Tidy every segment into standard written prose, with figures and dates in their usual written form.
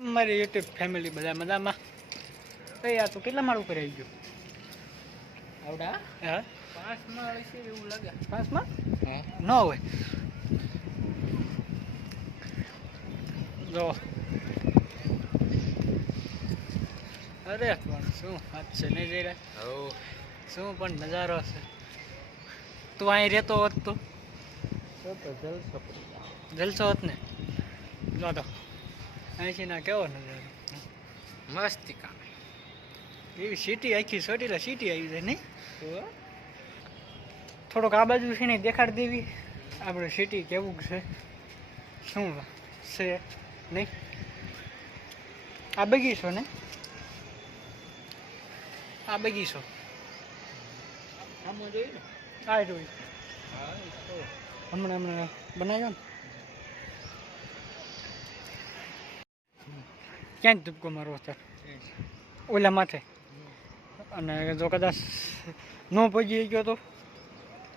મારી YouTube family બધા મજામાં. કઈ આ તો કેટલા માળ ઉપર આવી ગયો આવડા? હા 5 માળ છે એવું લાગે. 5 માળ? હા ન હોય જો. અરે પણ શું વાત છે નહીં જઈ રહ્યા? હો શું પણ નજારો છે. તું અહીં રહેતો હોત તો જલસો હોત ને. જો તો અહીંથી ના કેવો નજારો મસ્તી કામ. એવી સિટી આખી સોટીલા સિટી આવી જાય નહીં? થોડોક આ બાજુ છે ને દેખાડી દેવી આપણે સિટી કેવું છે શું છે નહીં. આ બગીચો ને આ બગીચો આમાં જોયું ને આ જોયું હમણાં બનાવ્યો ને. ક્યાં જ ધૂપકો મારવો છે ઓલા માથે. અને જો કદાચ ન પહોંચી ગયો તો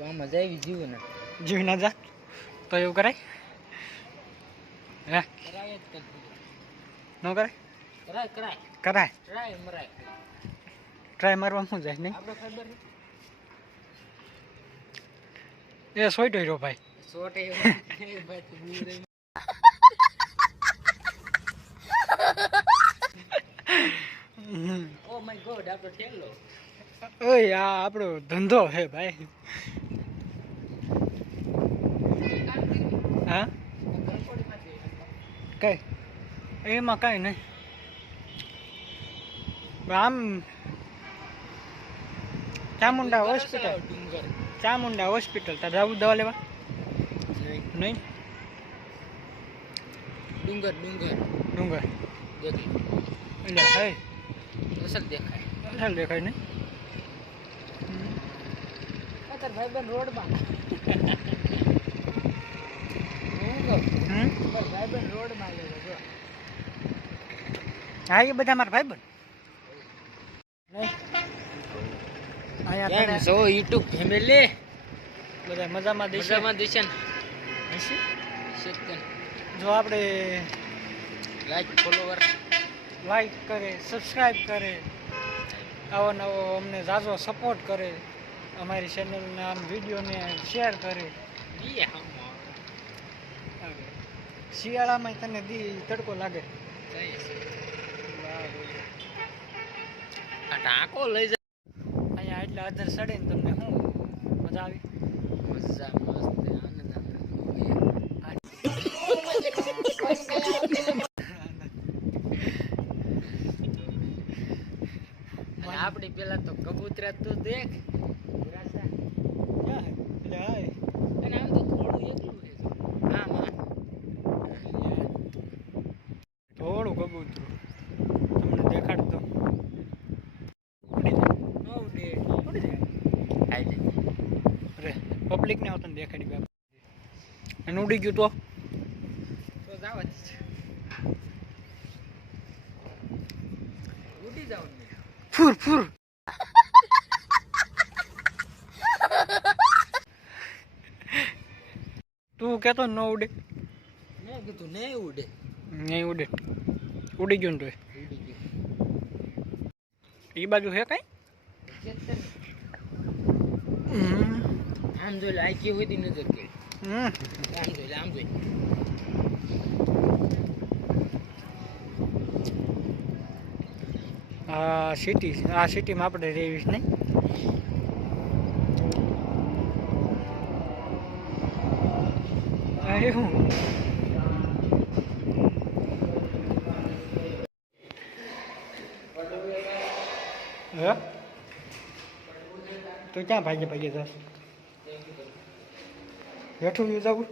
આમાં જાય જીવ ના જા તો એવું કરાય? હે ન કરાય? કરાય ટ્રાય મારવા શું જાય નહીં? એ સોઈટો રહ્યો ભાઈ. ઓ માય ગોડ આપણો ઠેલો. ઓય આ આપણો ધંધો છે ભાઈ. હા કઈ એમાં કાંઈ નહીં. આમ ચામુંડા હોસ્પિટલ તાર જવું દવા લેવા નહીં? ડુંગર એટલે હે અસલ દેખાય નહીં. ભાઈબંધ રોડમાં હા એ બધા મારા ભાઈબંધ. અહીંયા જો યુટ્યુબ ફેમિલી બધા મજામાં દેશે ને. જો આપણે લાઈક કરે સબસ્ક્રાઈબ કરે આવો નવો અમને ઝાઝો સપોર્ટ કરે અમારી ચેનલને આમ વિડીયોને શેર કરે. શિયાળામાં તને તડકો લાગે ટાંકો લઈ જાય અહીંયા એટલે અધર સડે ને તમને શું મજા આવી? મજા મસ્ત આનંદ. આપડી પેલા તો કબૂતરા તો દેખ અને આમ તો થોડું એકલું છે. આમ થોડું કબૂતરું તમને દેખાડતો પબ્લિક ને આવતા દેખાડી અને ઉડી ગયું તો જવા જ ઉડી જાવ ફૂર તું કેતો ન ઉડે? મેં કીધું નહીં ઉડે ઉડી ગયું ને તો એ બાજુ છે કઈ? આમ જોઈ લે આખી હોય નજર કે આમ જોઈ લે આમ જોઈ. આ સિટીમાં આપણે રહેવી નહીં. શું હે તો ક્યાં ભાગે જશે? હેઠું જવું